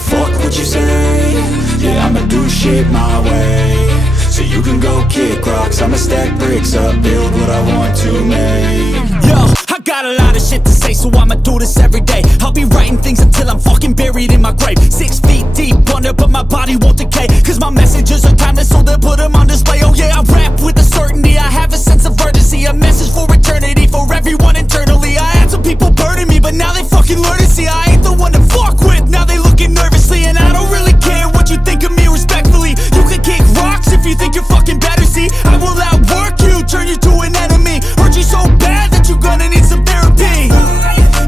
a fuck what you say. Yeah, I'ma do shit my way. So you can go kick rocks, I'ma stack bricks up, build what I want to make. Yo, I got a lot of shit to say, so I'ma do this every day. I'll be writing things until I'm fucking buried in my grave. 6 feet deep under, but my body won't decay, cause my messages are timeless, so they'll put them on display. Oh yeah, I rap with a certainty, I have a sense of urgency, a message for eternity, for everyone internally. I had some people burning me, but now they fucking learn to see I ain't the one to fuck with, now they looking nervously. And I don't really care what you think of me, respectfully. You can kick rocks if you think you're fucking better, see I will outwork you, turn you to an enemy, hurt you so bad that you're gonna need some therapy.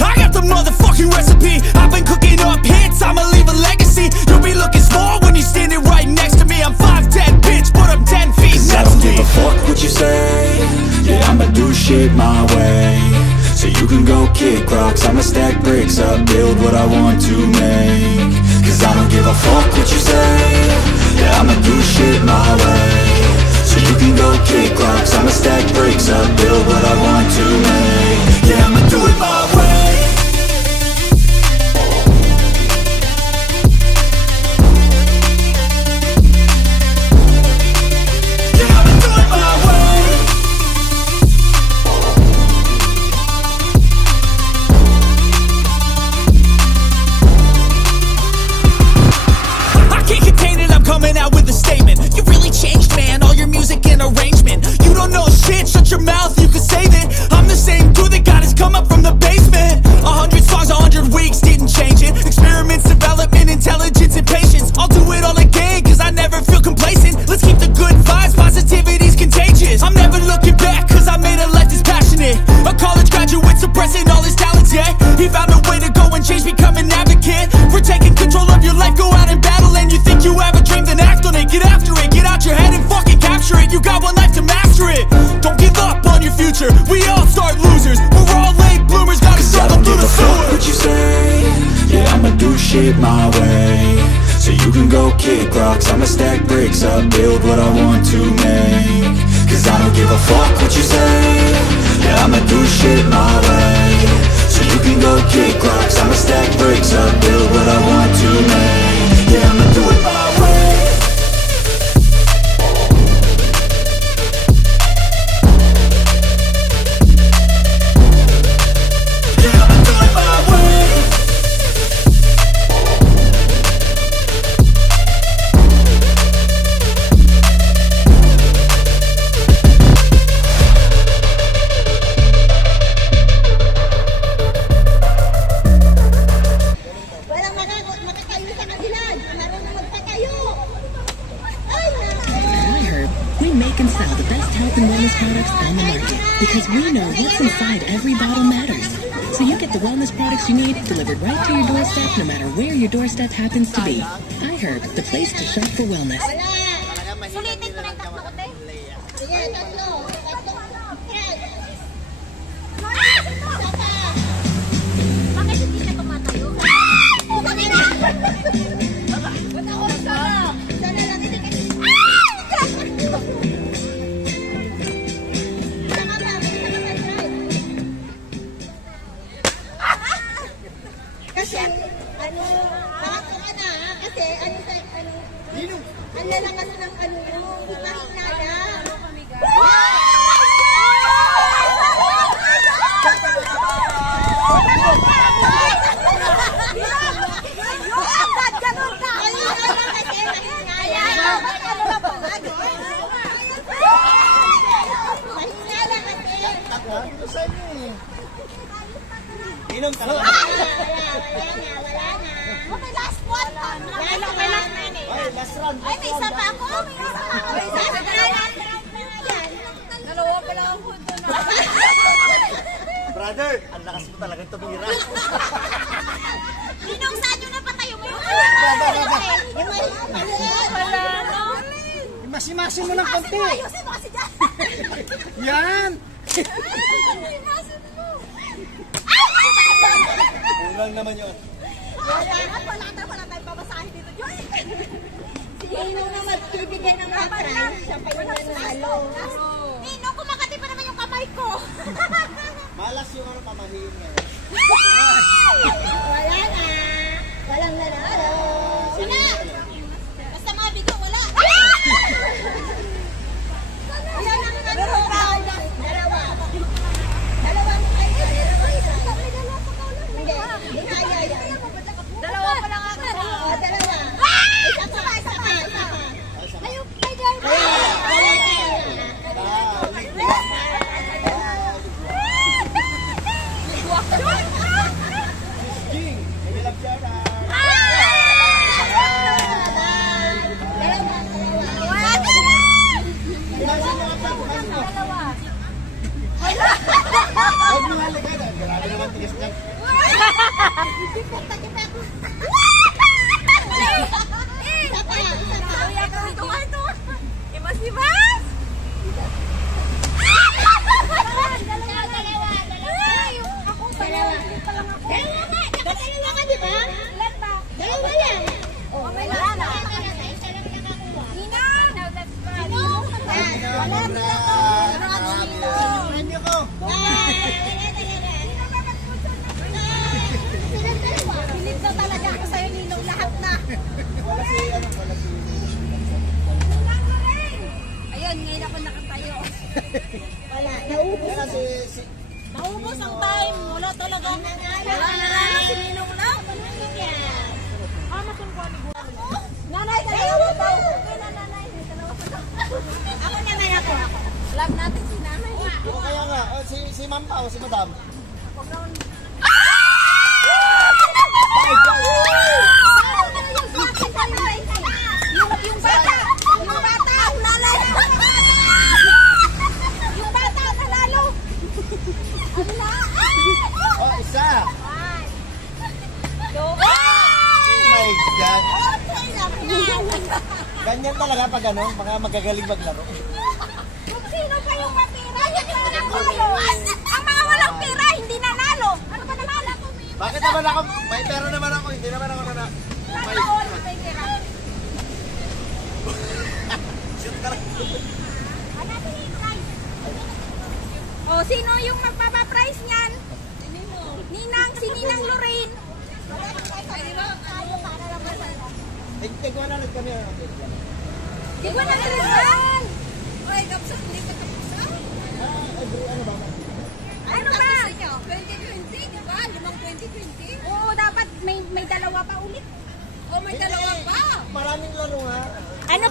I got the motherfucking recipe, I've been cooking up hits, I'ma leave a legacy. You'll be looking small when you're standing right next to me. I'm 5'10", bitch, but I'm 10 feet next to me. I don't give a fuck what you say. Yeah, I'ma do shit my way. So you can go kick rocks, I'ma stack bricks up, build what I want to make. Cause I don't give a fuck what you say. Yeah, I'ma do shit my way. So you can go kick rocks, I'ma stack bricks up, build what I want to make. Yeah, I'ma do it my way. Shut your mouth, you can save it. I'm the same dude that got his come up from the basement. 100 songs, 100 weeks, didn't change it. Experiments, development, intelligence, and patience. I'll do it all again, cause I never feel complacent. Let's keep the good vibes, positivity's contagious. I'm never looking back, cause I made a life that's passionate. A college graduate suppressing all his talents, yeah. He found a way to go and change, become an advocate for taking control of your life, go out and battle. And you think you have a dream, then act on it. Get after it, get out your head and fucking capture it. You got one life to master it. Don't give up on your future, we all start losers. We're all late bloomers, gotta struggle through the sewer. I don't give a fuck what you say. Yeah, I'ma do shit my way. So you can go kick rocks, I'ma stack bricks up, build what I want to make. Cause I don't give a fuck what you say. Yeah, I'ma do shit my way. So you can go kick rocks, I'ma stack bricks up, build what I want to make. Yeah, I'ma do it my way. Because we know what's inside every bottle matters. So you get the wellness products you need delivered right to your doorstep, no matter where your doorstep happens to be. iHerb, the place to shop for wellness. Inom talaga. Wala na. Okay, last one. Last round. Ay, may isa pa ako. May isa pa ako. Dalawa pa lang ako doon. Brother, ang lakas mo talaga tumira. Ninong, saan nyo napatayo mo yung Masi-masin mo ng konti. Ayusin mo kasi dyan. Yan. Kulang naman yun. Wala tayong babasahin dito, Joy. Si Ninong na magbibigay ng mga prize. Siya pa yung nanalo. Ninong, kumakati pa naman yung kamay ko. Malas yung pamahiin ngayon. Wala na. Walang nanalo. Di ba? Ako dalawa. Dalawa ka, di ba? Ilan ba? Dalawa lang. Oh, may wala na. Nina! Pilit na talaga ako sa'yo, Ninong. Lahat na. Ayun, ngayon ako nakatayo. Wala, naubos. Naubos ang time. Wala talaga. Wala na si Ninong lang. Nanay, dalawa pa daw. Nanay, dalawa pa daw. Ako nanay ako. Love natin si nanay. Kaya nga, si ma'am pa o si madam? Yung bata, ang nanay. Yung bata, nanalo. Ano na? Oh, isa! Oh My God! Ganyan talaga pag ano, mga magagaling maglaro. Kung sino pa yung matira, yung nanalo. Ang mga walang pera, hindi nanalo. Ano ba naman ako? Bakit naman ako? May pera naman ako, hindi naman ako na... May... May pera. Shoot ka lang. Hanapin yung prize. O, sino yung magpapaprize niyan? Ninang, si Ninang Lorraine. Tigwa na kami. Di ko na nalaman. Ay, kapsa, hindi ka kapsa? Ano ba? 2020, di ba? Limang 2020? Oo, dapat may dalawa pa ulit. O, may dalawa pa. Maraming laro nga. Ano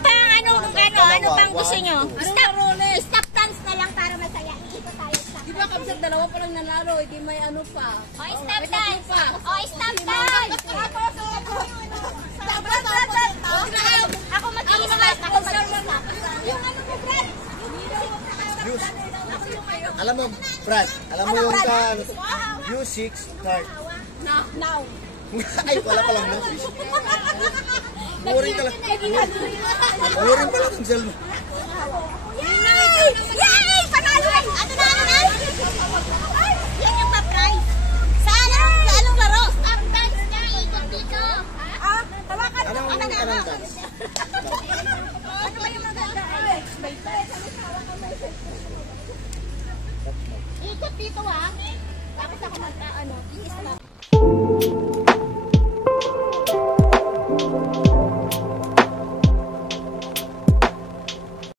pang gusto nyo? Anong laro ulit? Stop dance na lang para masaya. Ito tayo, stop. Di ba kapsa, dalawa pa lang nanalo, hindi may ano pa. O, stop dance. pa. O, stop dance. Stop dance. Ako mag-i-stop. Ako mag-i-stop. Yung ano mo, Brad? Juice. Alam mo, Brad, alam mo yung ka... U6 card. Now. Ay, wala pa lang na. Boring talaga. Boring pala ng cellphone. Yay! Yay! Panalo! Ano na? Ay, yan yung pa-prize. Sa anong laro? Ang dance niya, ikot dito. Tawakan mo. Anong dance? Ano ba yung maganda? Ikot dito, ha? Bakit ako i-stop?